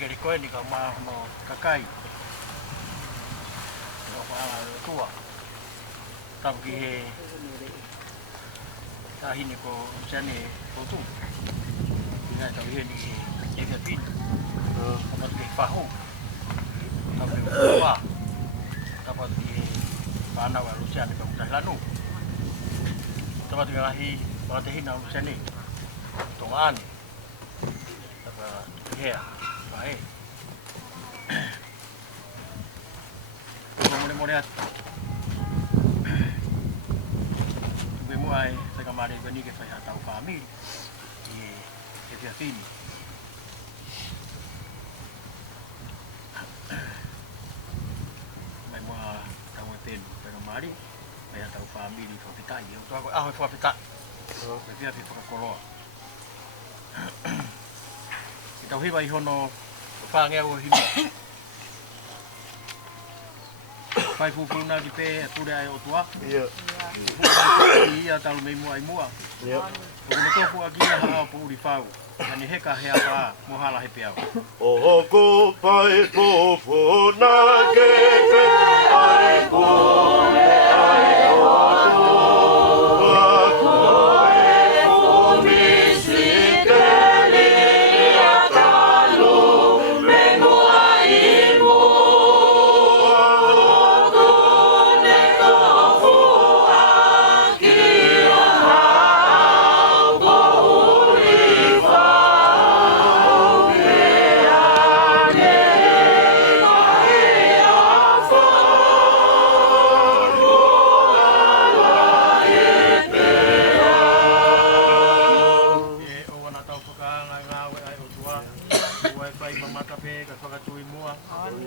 kere koe ni ka maa hono kakai. Nofoanga Lotua. Tapuki he tahine ko Luseane Fotu. Ina tau he ni e kia pin. Tapat ke fahu. Tapuki Lotua. Tapat ke Pana wa Luseane ka utai lanu. Tapat ke lahi pakatehina Luseane. Tongaane. Tapat hea. Pae. Mole at. Tube mo ay sa kamari gani ke faya tau family. E via fini. Mai mo tau pen pero mari faya tau family fo fitai. Eu tô agora fo fitai. E via fi fo koroa. Tau hiwa I hono whangea o himi. Pai fufuna ki pe ature ai o tua. Ia. Ia talu mei mua I mua. Ia. Kone tofu aki ia haa po uri whau. Ani heka hea paa mohala he peau. O ko pai fufuna ke pe ai kone ai o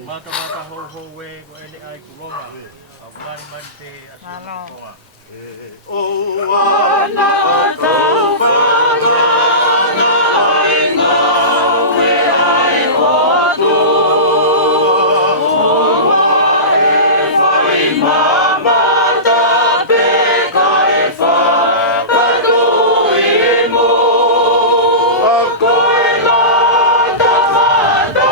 Mata ho we ko ele ai kulonga. Au mari mante asu koa. O ana tau whana ai ngā we ai hotu. O e whai mamata pe kai whakatu I mo. A koe ngata mata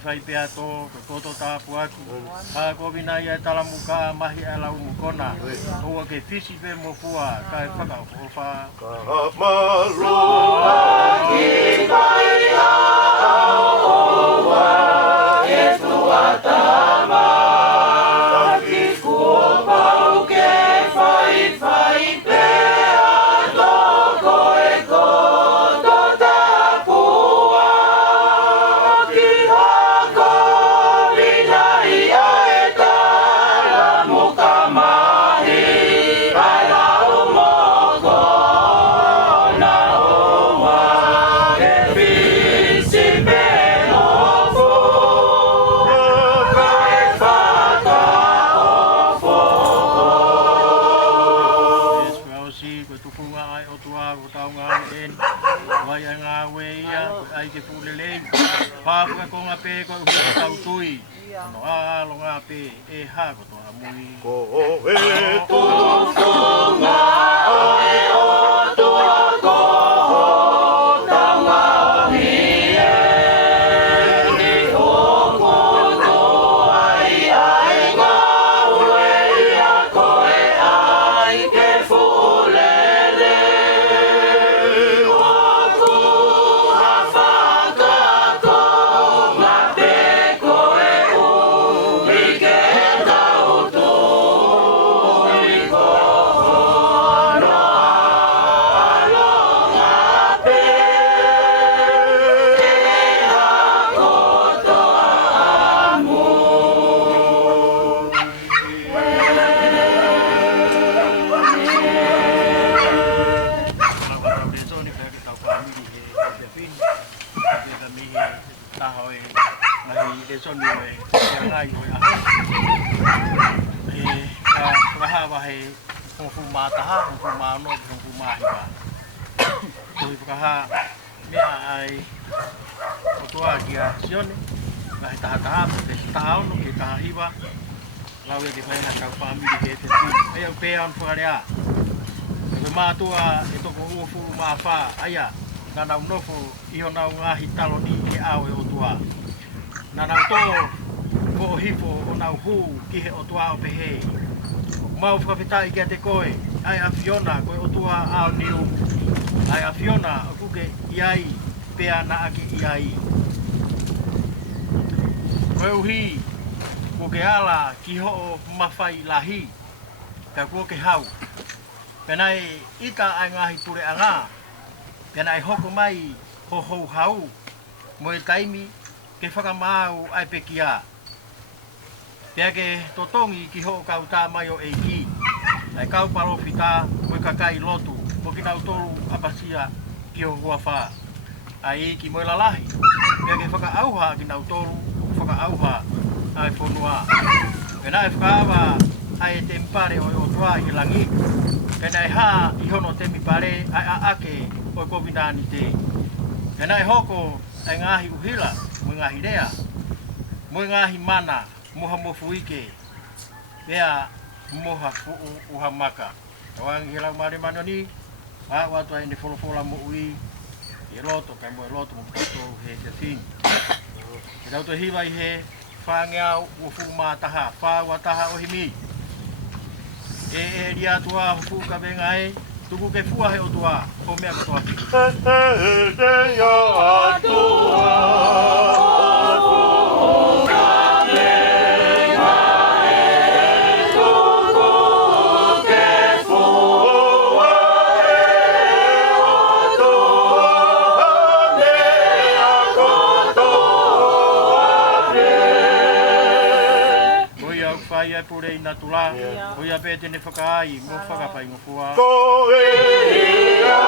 Fai pe ato ko to tapu aku a ko vinai e tala muka mahi ala umukona o ke fisi pe mo fua ka faka o fa ka malu ki kai a o wa e tu atama ki ku pa ke fai pe ato ko e ko to tapu Papa ko nga pe ko tau tui no a lo nga pe e ha ko to amui ko e to nga ai o to ko ta nga ni e ni o ko to ai nga we a ko e ai ke fu le le fu mataha, fu mano, fu mahiba. Tui whakaha mea ai o toa ki a sione, ngahi taha ke taha ono, ke taha hiwa, lau e ke whai ha kau whaamiri ke te tui. Ei au pēa on whakarea. E me mātua e toko uofu maa wha aia, nā nau nofo iho nau ngahi taloni ke au e o toa. Nā nau tō ko o hifo o nau hū ki he o toa o pehe. Mau whakawhitai kia te koe, ai a Fiona koe o toa ao niu. Ai a Fiona o kuke iai, pea na ake iai. Koe uhi, kuke ala ki ho o mawhai lahi, ka kuke hau. Penai ika ai ngahi pure anga, penai hoko mai ho hou hau, mo e taimi ke whakamau ai pekia. Pea ke totongi ki ho kau tā mai o eiki, ai kau parofita mo i kakai Lotu, mo ki nau tolu apasia ki ho hua wha. Ai ki mo i lalahi, pea ke whakaauha ki nau tolu, whakaauha ai whonua. Pena e whakaawa ai te mpare o toa i langi, pena e haa i hono te mipare ai a ake o kovinani te. Pena e hoko ai ngahi uhila, mo ngahi rea, mo ngahi mana, moha mofu ike, pea moha fuu uha maka. Tawangi hilang mare mano ni, watu ai ne folofola mo ui, i loto, kai mo e loto mo kato he te fin. E tauto hiwa i he, whangeau ufu mātaha, whāwataha o himi. E ria tua hufu ka venga e, tuku ke fua he o tua, o mea katoa. Te yo atua. Ia pure ina tula, o ia pete ne whakaai, mo whakapai ngofua. Ko e ia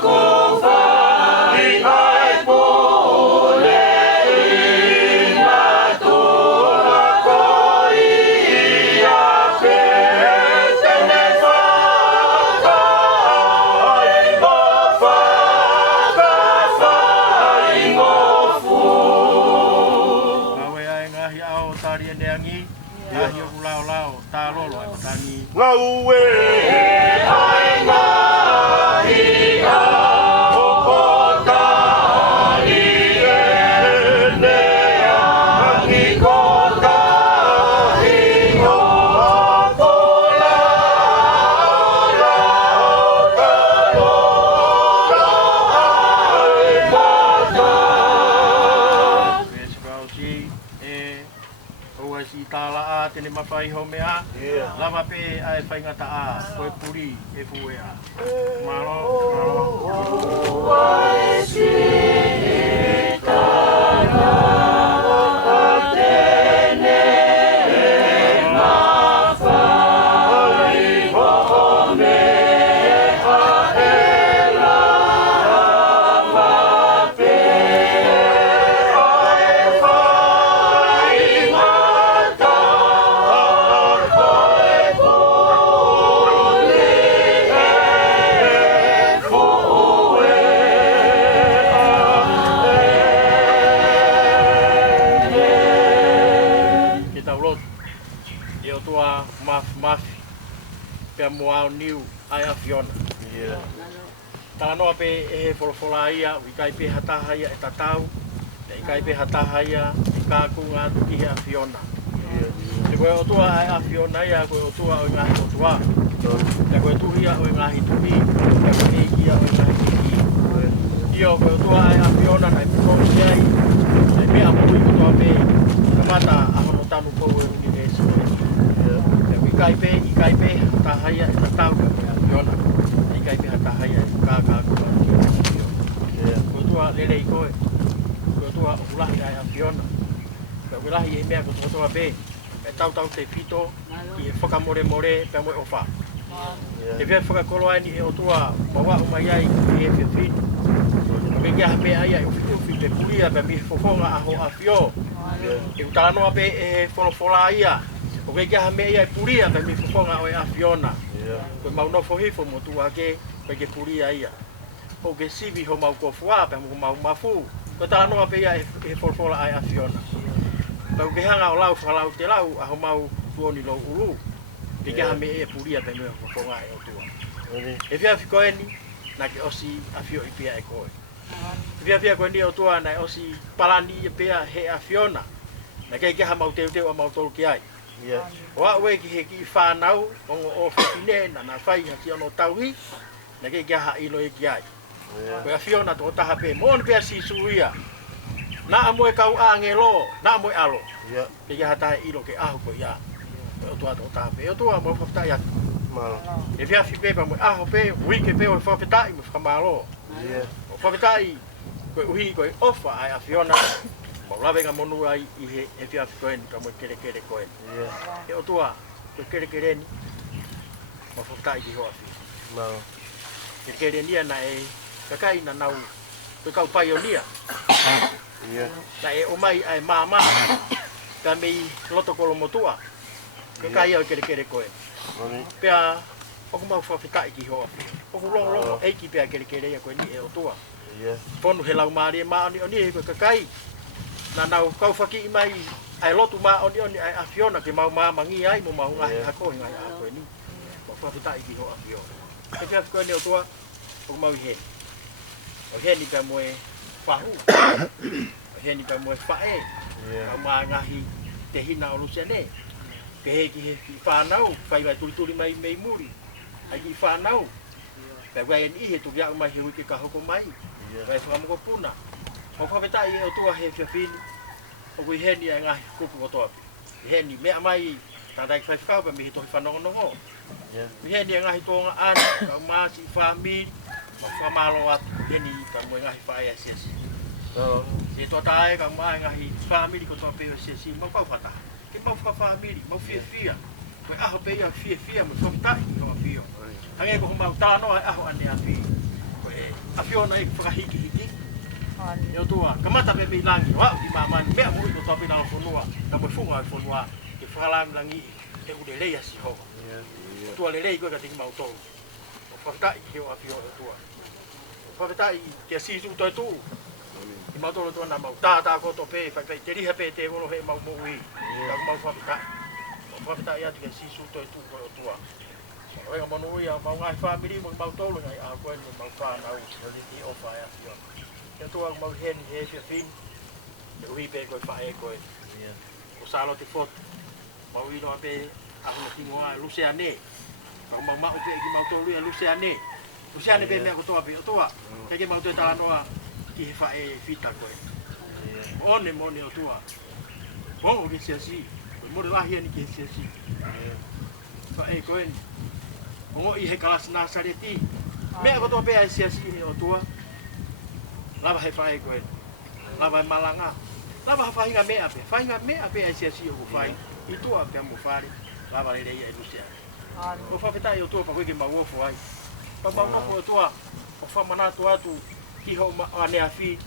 ko whai ai pole ina tula ko ia pete ne whakaai mo whakapai ngofu. Awe ai ngahi ao tari e neangi, ngahi o ulao lao, tā lolo ai matangi. Ngau e ai ngahi ao tari e neangi ko tahi o kola lao ka lola ai mata. Pēsi kausi e oa si tāla a tene mawhai ho mea, lama pe ai whaingata a, koe puri e fue a. Maro, Oa e si tāna a tene e mawhai ho mea e lama pe ai whai mata koe pule e fue ke tau lotu. E o tua mafi, pia moao niu ai a Fiona. Tā noa pe e he wholofola ia, i kai pe hataha ia e tatau, i kai pe hataha ia, i kākunga atu ki he a Fiona. Te koe o tua ai a Fiona ia, koe o tua o ngahi o tua. Te koe tuhia o ngahi tuhi, te koe eikia o ngahi tiki. Ia o koe o tua ai a Fiona, nai pukongi ai, nai mea mui o tua pe, kamata a hono tanu kou e uni e sinoe. Te koe i kai pe hataha ia e tatau ka koe a Fiona. I kai pe hataha ia e kākunga atu ki a Fiona. Koe tua lele i koe, koe tua o ulahi ai a Fiona. Koe ulahi e mea koe tua pe, e tau te fito, i e whakamore pe moe o wha. E vea whakakolo ai ni e o tua mawa o mai ai i e whiawhinu. Me kia hape ai ai o whitu pe pulia pe mi fofonga aho a fio. E utanoa pe e wholofola ia, O ke ha me ia puria pe mi fonga o afiona. Ko mau no fo hifo mo tu ake pe ke puria ia. O ke sivi ho mau ko fua pe mo mau mafu. Ko ta no pe ia e fola ai afiona. Pe ke hanga o lau fa te lau a ho mau tuoni lo ulu. Ke ha me ia puria pe mo fonga e o tua. E via fiko eni na ke osi afio i pia e koe. Via ko ni o tua na osi palani e pia he afiona. Na ke ha mau te o mau tolu ki ai. Wa we ki he ki whanau, ongo o whine na whai hati ono tauhi, na ke ha ilo e ki ai. Koe a whiona tō taha pē, mōni pēr si suia. Na amoe kau aange lo, na amoe alo. Ke ha taha ilo ke aho ko ia. O tua tō taha pē, o tua mo whaftai atu. E whia whi pēpa mo aho pē, ui ke pē o whawhetai mo whamalo. O whawhetai, koe uhi koe ofa ai a whiona. Mau lawe ngā monu ai i he whia whi koeni, ka mo kere koeni. E o tua, koe kere ni, ma whawhetai ki hoa whi. Kere nia na e kakai na nau, koe kau pai o nia. Na e o mai ai māma, ka mei loto kolo motua. Kakai au kere koeni. Pea, oku mau whawhetai ki hoa whi. Oku longo eiki pea kere ia koe ni e o tua. Ponu he lau maari e maa o ni he koe kakai. Na nau kau whaki i mai ai lotu maa oni ai afiona ke mau maa mangi ai mo mau ngahi hako ngai a koe ni. Mo whawhetai ki hoa afiona. Ke pia koe ni o tua, oku mau i he. O he ni pia moe whahu. O he ni pia moe whae. Kau maa ngahi te hina o Luseane. Ke he ki whanau, whai vai turi mai mei muri. Ai ki whanau. Pea wai en ihe tu viau mai he hui ke ka hoko mai. Wai whakamoko puna. O whawhetai e o tua he whiawhini. O kui he ni ai ngahi kuku o toapi. He ni mea mai tātai whaiwhau pa mi he tohi whanongonongo. He ni ai ngahi tōnga ana, ka maasi whamiri. Ma whamalo atu, he ni ka moe ngahi whae a siasi. Se toa tae ka maa ngahi whamiri ko toa peo siasi, mau pau whataha. Ke mau whamiri, mau whiawhia. Koe aho peo whiawhia, mo whawhetai ki hoa whio. Hange ko mau tānoa e aho ane a whi. Koe a whiona e whakahiki. E o tua, ka mata me mei langi, wau di mamani, mea mui ko toa pina o whonua, ka moe whunga o whonua, ke whakalami langi e ure leia si hoa. O tua le lei koe ka tiki mau tolu. O whawhetai ki o awhio o tua. O whawhetai ki a sisu toi tu. I mau tolu tua na mau tātā koto pē, whaikai te riha pē te wono he mau moui. Ka mau whawhetai. O whawhetai atu ki a sisu toi tu koe o tua. O enga monu ui a mau ngai whamiri, mo mau tolu ngai a koe ni mau whanau, i ofa e awhio. Ke tua mau heni he whiawhini, te uhi pē koe whae koe. O salo te Fotu. Mau ino pē ahono ki moa Luseane. Ka mau mau pē ki mau tolu ia Luseane. Luseane pē mea ko toa pē o toa. Ke mau te tānoa ki he whae whita koe. One mone o tua. Hongo ki siasi. Koe more lahi ani ki he siasi. Whae koe ni. Hongo i he kalasi nā sareti. Mea ko toa pē ai siasi ni o tua. Lava he whae koe. Lava he malanga. Lava ha whahinga mea pe. Whahinga mea pe ai siasi o ku whai. I tua pe amu whare. Lava le reia e Luseane. O whawhetai o tua pa koe ki mau ofo ai. Pa mau noko o tua. O whamanatu atu. Ki ho ane a whi.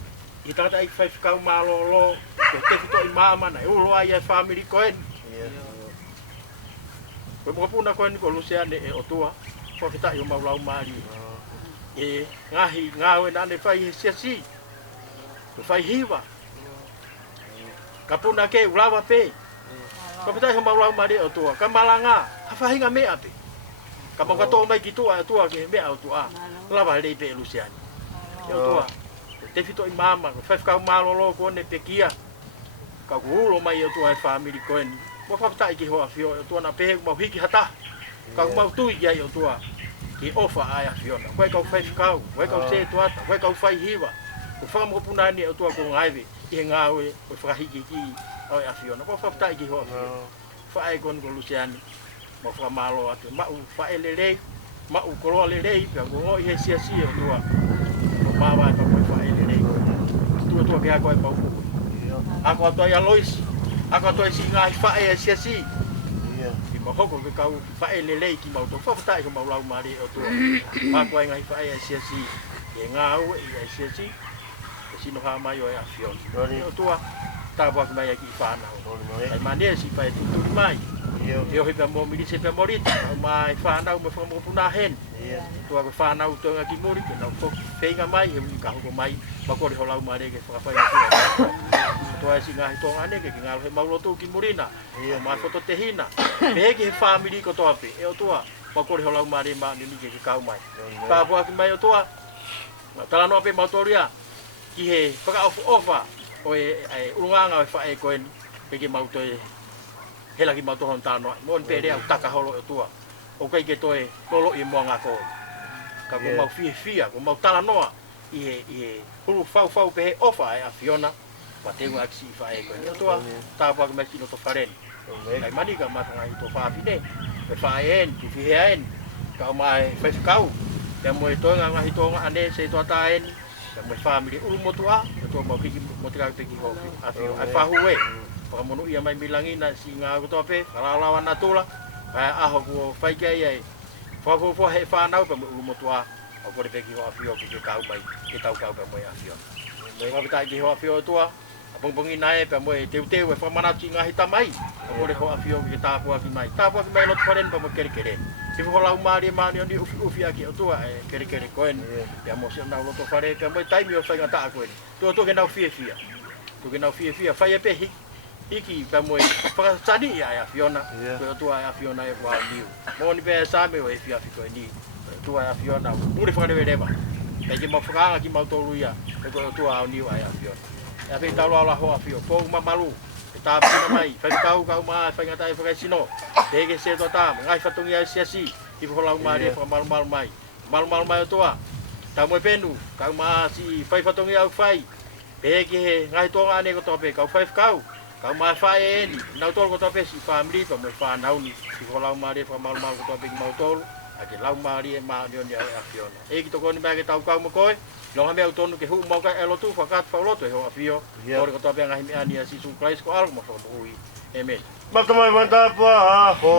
I tata i whai whikau mālolo. Ko te whito i māma na e ulo ai ai whamiri koe. Koe mga puna koe ni ko Luseane e o tua. Whawhetai o mau lau maari. E ngahi ngawe na ane whai he siasi. Whai hiwa. Ka puna ke ulawa pe. Ka pitai ho mau lau mare o tua. Ka malanga. Ha whahinga mea pe. Ka mau katoa mai ki tua ke mea o tua. Lawa rei pe Luseane. E o tua. Te whito i mama. Whai whakau malolo kone pe kia. Ka kuhulo mai o tua e whamiri koeni. Mo whapitai ki hoa whio o tua na pehe mau hiki hata. Ka mau tui ki ai o tua. Ki ofa ai a whiona. Koe kau whai whikau. Koe kau se tuata. Koe kau whai hiwa. Ko whakamopunani o tua ko ngaiwe. I he ngāwe o whakahiki ki au e a whiona. Mo whapitai ki hoa whio. Whae koni ko Luseane. Mo whakamalo atu. Mau whae le rei. Mau koroa le rei. Pia ko ngoi he sia sia o tua. Mo mawai pa koe whae le rei. Tua pia koe pau kuku. Ako atoa ia lois. Ako atoa si ngāhi whae e sia si. Ki ma hoko ke kau whae le rei ki mau tō. Whapitai ko mau lau mare o tua. Ako ai ngāhi whae e sia si. E ngā ue i e sia si. E sino haa mai o e a whiona. O tua. Tāpua ki mai e ki i whanau. Ai mane si whae tuturi mai. Yo he pe mo milise pe morita mai whanau me whamopuna hen. Tua ko whanau tonga ki muri ke nau whenga mai he ui kaho mai makori holau mare ke whakawhai atua. Tua e si ngahi tonga ane ke ngalo he maulotu ki murina. Mai foto te hina. Me heki he family ko toa pe. E o tua makori holau mare ma nini ke kau mai. Ka pua ki mai o tua. Talanoa pe mautoria ki he whakaofa o e urunganga o whae koen peke mauto e hela ki mauto hon tānoa. Mo pe rea utaka holo o tua. O kai ke toe lolo i mua ngā koe. Ka ko mau fia, ko mau talanoa i he huru fau pe he ofa e a Fiona. Ma te ua akisi i whae koen. O tua tāpua ki mai kino to wharen. Kai manika matanga i to whaapine. Pe whae en, ki whihea en. Ka o mai whaifakau. Pea mo e toenga ngahi tonga ane se toa tā en. Pea mo e whaamiri uru motua. Pea toa mau hiki motika ki peki hofi. A Fiona, ai whahu e. Whakamonu ia mai milangina si ngā kutoa pe. Whalalawa nā tūla. Pea aho ko whaikai ai. Whakofo he whanau pea mo uru motua. O kore peki ho a Fiona ki ke kau mai. Ke tau kau pea mo e a Fiona. Mo e wapitai ki ho a Fiona tua. A pongpongi nae pea mo e teu e whamanatu i ngahi tamai. O kore ho a Fiona ki ke tāpua ki mai. Tāpua ki mai lotu wharen pea mo kere. Si ko lau mari mani oni ufi aki o tua e kere koen. Pea mo si o nau loto whare pea mo e taimi o whainga taa koen. Tua ke nau fia. Tu ke nau fia. Whai e pe hiki pea mo e whakatani ia e a Fiona. Pea o tua e a Fiona e wā niu. Mo ni pea e same o e fia koe ni. Tua e a Fiona. Mure whakarewe rewa. Pea ke mau whakaanga ki mau toru ia. E koe o tua au niu a e a Fiona. E a pe talo ala hoa Fiona. Pōku mamalu. Tāpuna mai, whaikau mai, whaingatai whakaisino. Tege se toa tāma, ngai whatungi ai siasi. I wholau maare whakamalumalu mai. Malumalu mai o toa. Tā moe penu, kau maa si whai whatungi au whai. Pege he ngai tonga ane ko toa pe, kau whai whakau. Kau maa whae eni, nau tolu ko toa pe si whamiri, pa moe whanauni. I wholau maare whakamalumalu ko toa pe ki mau tolu. Ake lau maari e maa nioni au e a Fiona. Eki toko ni mea ke tau kau mo koe. Longa mea utonu ke hu mau kai e Lotu whakat whaulotu e hoa Fio. Kore ko toa pia ngahi mea ni a sisu Christ ko algo mo whakatu ui. Amen. Matamai mantapa ho.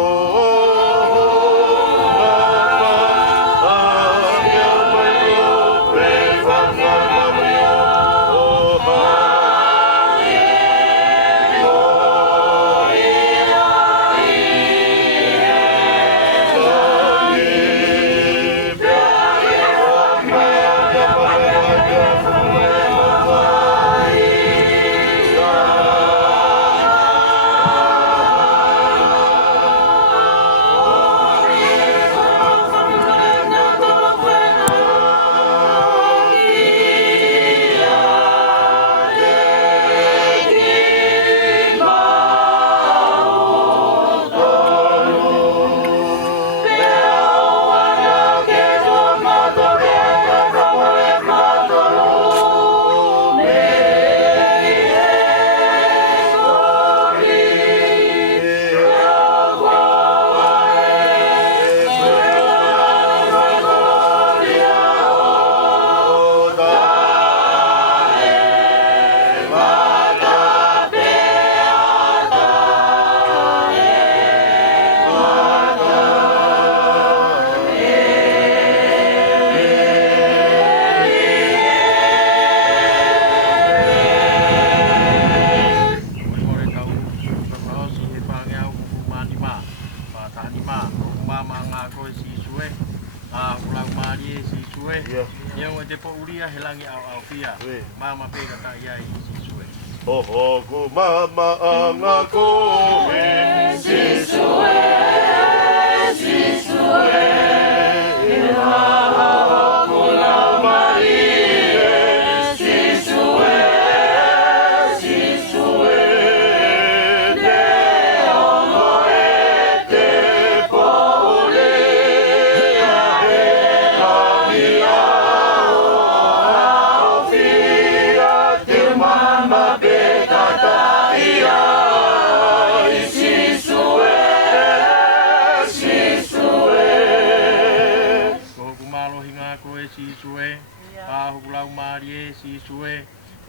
Mama pega ta ia i sisue. Ho ku mama anga ko e sisue.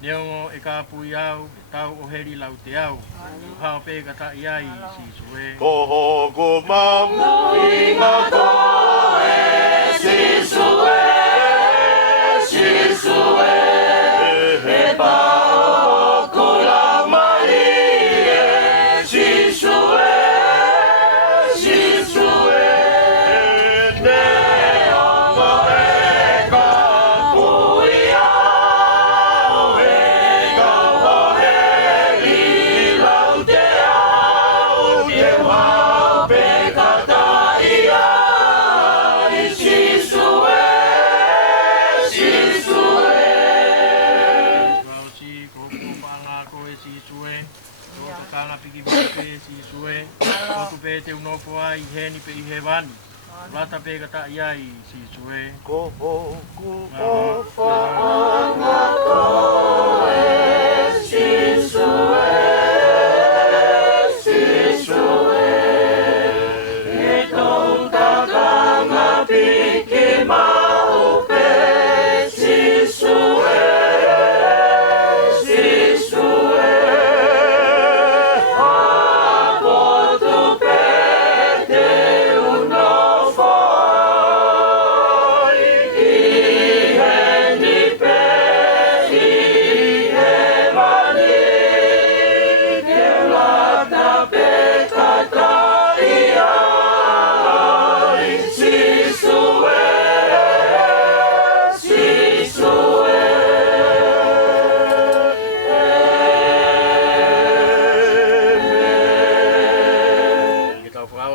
Neongo e ka pui au, tau o heri lau te au. Hao pe ka ta iai si sue. Koho ko mamu inga koe si sue. E pao ko lau mai e si sue. mai heni pe he wani. Lata pe kata iai si sue. Ko hoku Nofoanga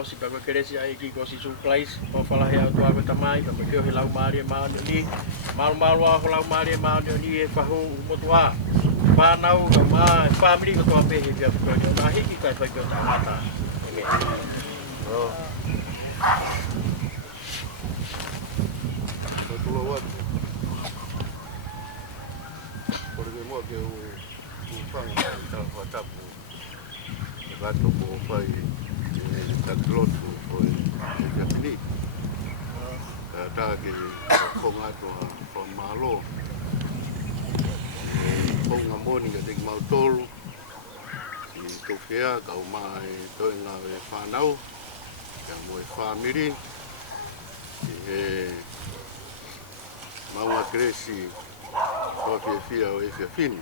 Si bago keresi ai ki ko si supplies o fala he auto ave tamai ka me he lau mari ma ni malu a lau mari ma ni e fa ho motua pa nau ka ma family ko to pe he dia ko ni na hiki ka fa ko ta mata eme ko tu lo wat porque mo que o fan ta fa ta va to ko fai ta Lotu o e pini ta ke konga to fa malo konga moni ke te mau tolu si to fea ka o mai to nga e fa nau ka mo e family e mau cresi to ke fia o e fin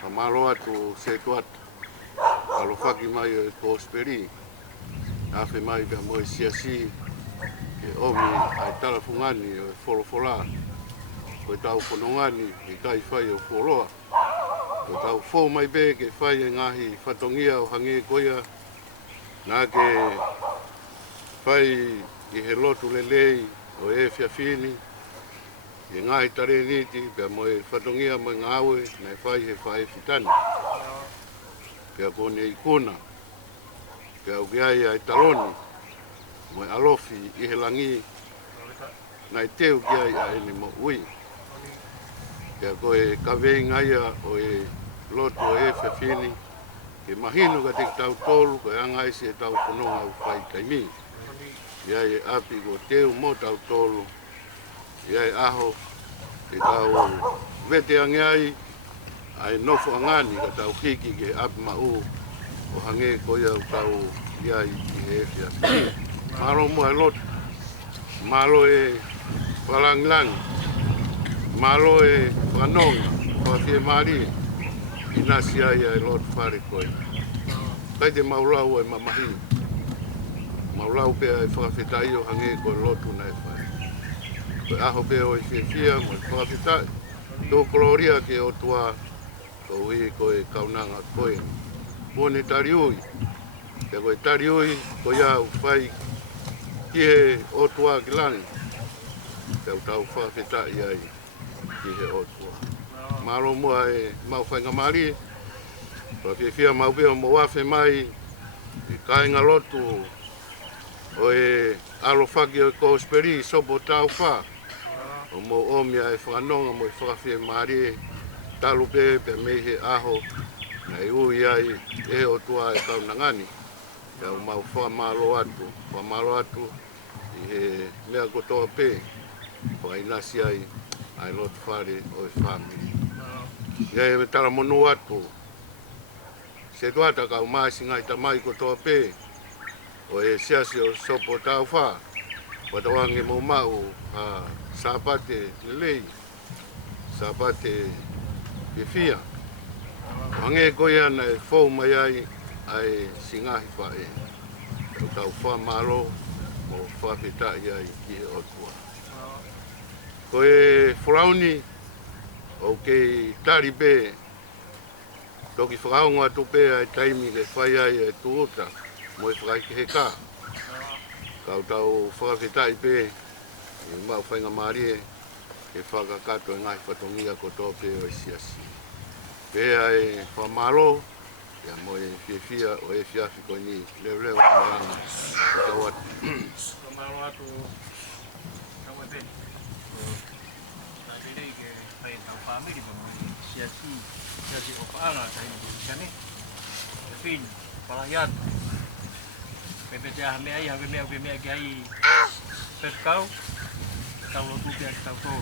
ka malo atu se tuat alo faki mai e prosperi afe mai ka mo siasi ke omi ai tala fungani o folofola ko tau fonongani e kai fai o foloa ko tau fo mai be ke fai ngahi fatongia o hangi koia na ke fai i he lotu lelei o e fiafini e ngahi tare niti pe mo e fatongia mo ngawe na fai he fai fitani pea kone i kona, pea ugeai ai taloni, mo e alofi i he langi, ngai te ugeai a ene mo ui. Pea koe kawei ngaia o e lotu o e fefini, ke mahinu ka teki tau tolu, koe angai si e tau kononga u whai taimi. Iai e api ko teu mo tau tolu, iai aho, e tau vete angeai, ai Nofoanga ka tau hiki ke api mau o hange ko ia tau iai i he fia. Malo mo e Lotu, malo e Palanglang, malo e Whanonga, Whawhia Mari, i nasi ai e Lotu whare koe. Kai te maulau e mamahi, maulau pia e whawhetai o hange ko Lotu na e whai. Koe aho pia o e fia mo e whawhetai, tō koloria ke o tua ko hui koe kaunanga koe. Mone tariui, te koe tariui ko iau whai ki he otua ki langi. Te au tau whawhetai ai ki he otua. Maro mua e mau whainga mari, whawhia mau pia mo wafe mai, i kainga Lotu o e alofaki o ko speri sopo tau wha. O mo omia e whanonga mo e whawhia mari, talu pe mehe aho na ui ai e o tua e kaunangani ia o mau whamalo atu i he mea kotoa pe wha inasi ai ai Lotu whare o e whamiri ia e me tala monu atu se tuata ka umasi ngai tamai kotoa pe o e siasi o sopo tau wha watawangi mo mau sapate lei sapate fia. Hange koia na e fou mai ai ai singahi whae. Tau whamalo o whawhetai ai ki he otua. Koe whrauni o kei tari pe toki whakaunga tu pe ai taimi ke whai ai e tuota mo e whakai ke he kā. Kau tau whawhetai pe i mau whainga marie e whakakato e ngai whatongia ko tō pe o e siasi. Pea e whamalo, Ya mo e fia o e fia fi ko ni le wa ka wa Kamaru atu kamu ben. Tadi ni ke pai tau family ba siasi Nofoanga tai Luseane. Fin palayan. PPT ame ai ave me ai pescau. Tau Lotu pe tau to.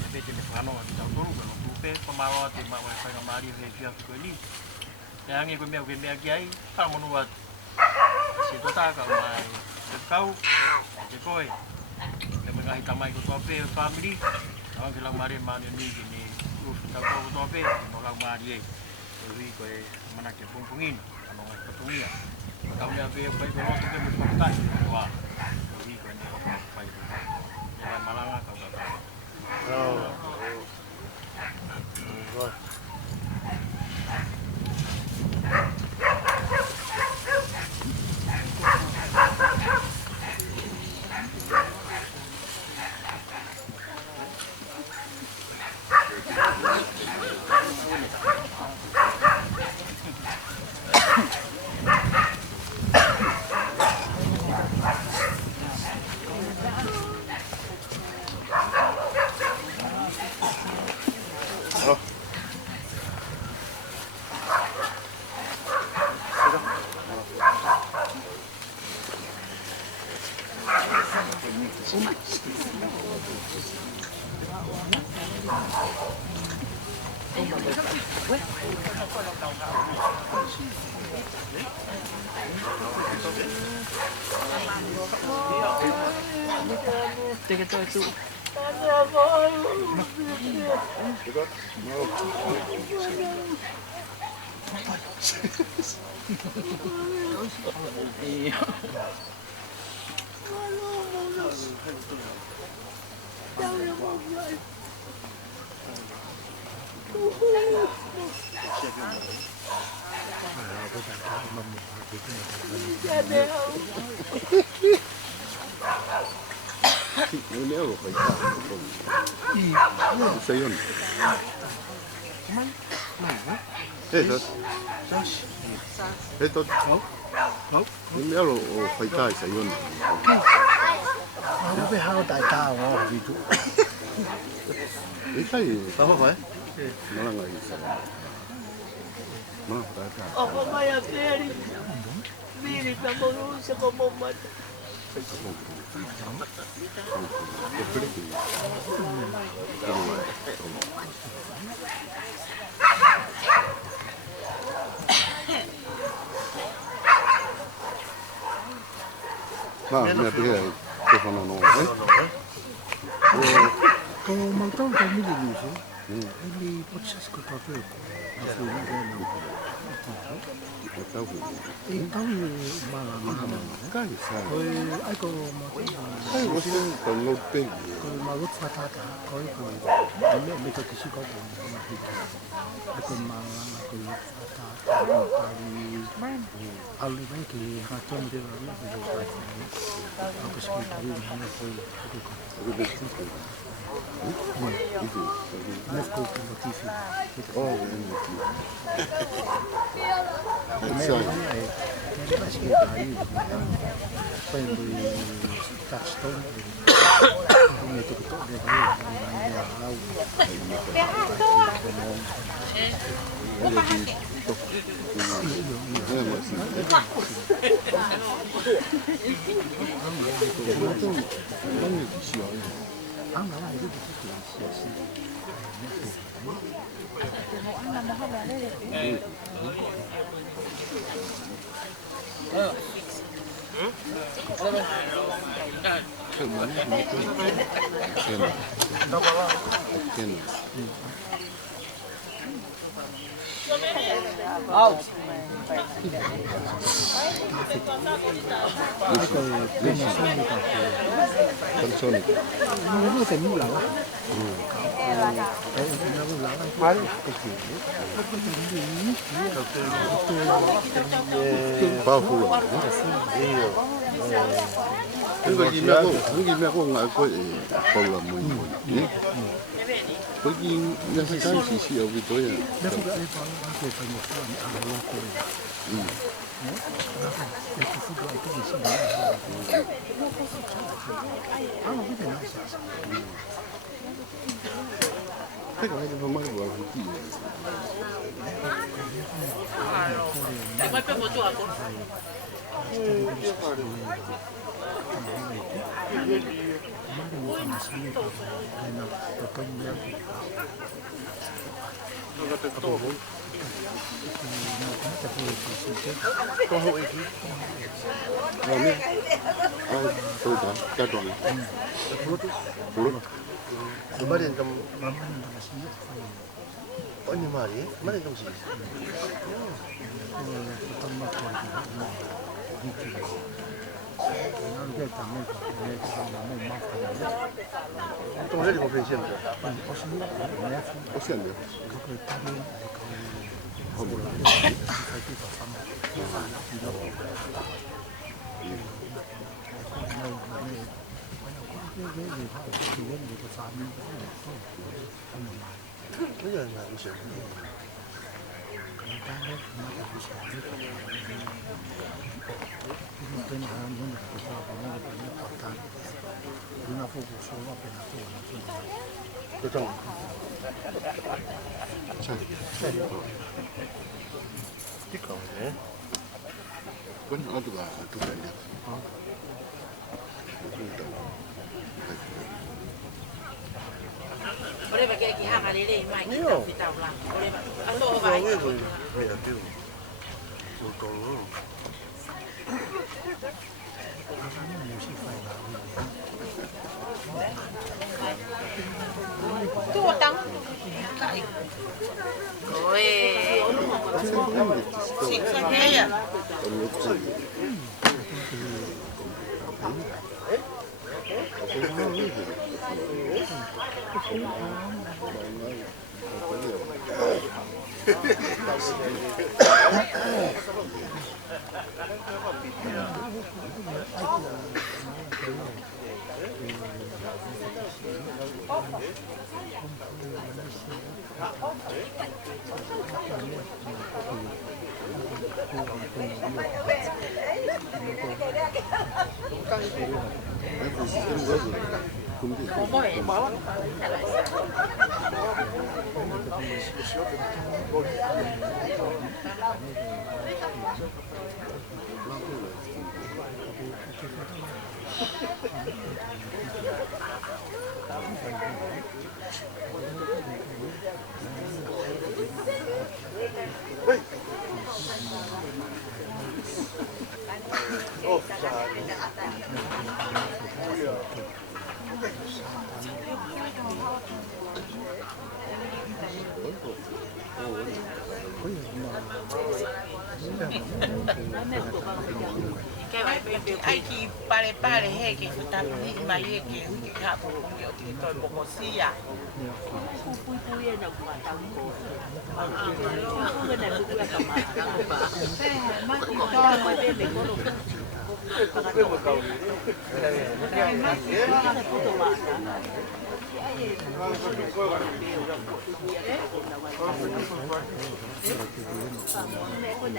PPT me Hono tau to ba Lotu pe pamalo te ma wa sai mari ve fia ko ni. Yang ko me ai pa monuat. Si tota ka mai pescau. Te koi. Ke me ngai tamai ko to pe family. Ang kilang mari man ni ni tau to pe no lang mari e. Ri ko e mana ke pungpungin ano ngai patungia. Kau ni ave pai ko ke mo pakai. Wah. Ri ko ni pai ko. Ni malanga kau kata. oh rồi Tiga tu itu. Iya. Ini apa kita? Sayun. Eto. Ini apa kita sayun? Nó phải hao tại tao mà vì tụ. Ini saya tahu apa? Malah nggak bisa. Malah tak. Ako kaya peri. Bili ka mo sa pamamat. Nah, ini dia tu Hono no, eh? Kalau mau tahu kami di sini, ini proses kota-kota. Asli ni Tahu. tahu mana. Kan saya. Aku mau Saya mesti kalau pergi. kalau mau kata kalau ini mereka kisi kau pun aku mau aku kata dari alih lagi macam dia aku sekitar ini Aku betul. Itu. Nafku motif. Oh, ini. Saya masih dari pengen touchstone ini tu betul dia tahu Bahu. Ang ako nga ako paula mo. Pag nasa tayo sisiyaw ito yan. Teka, may namamago ang hindi. May pamoto ako. Kemarin kamu oh ini mari, mana kamu sih? Kamu lihat di konferensi itu? Ocean ya? Iya, nggak bisa. Betul. Tikau ya. Kan ada lah, itu kan dia. Boleh bagi lagi hang ada ni, mai kita tahu lah. Boleh, atau baik. Ya, tu. Betul. Tu otang. Oi. Sik saya. Ai ki pare he ki ta ni mai he ki ka po ko yo ki to mo ko si ya. Pu ye na ku ta ko. Ko ga na ku ya ka ma ka ba. Ma ki to ma de me ko ro.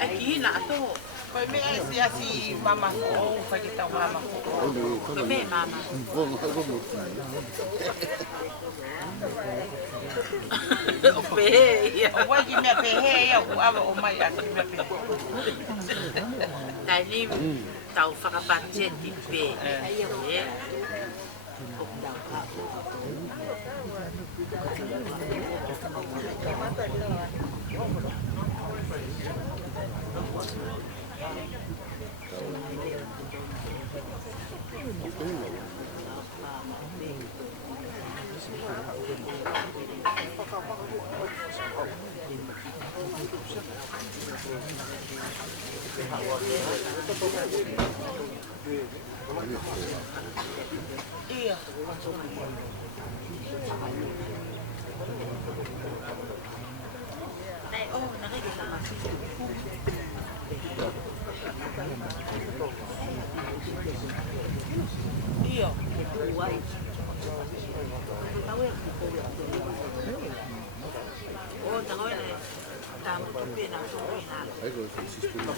Aquí na to. Koi me si mama ko, koi kita mama ko. Koi me mama. Ope ya. Wai ki me pe he ya ku ava o mai aki me pe. Dai ni tau whakapatse di pe. Iya. Oh, nakikita. Io. Oh, tango ini tamu tupi na tupi na. Ecco, si studia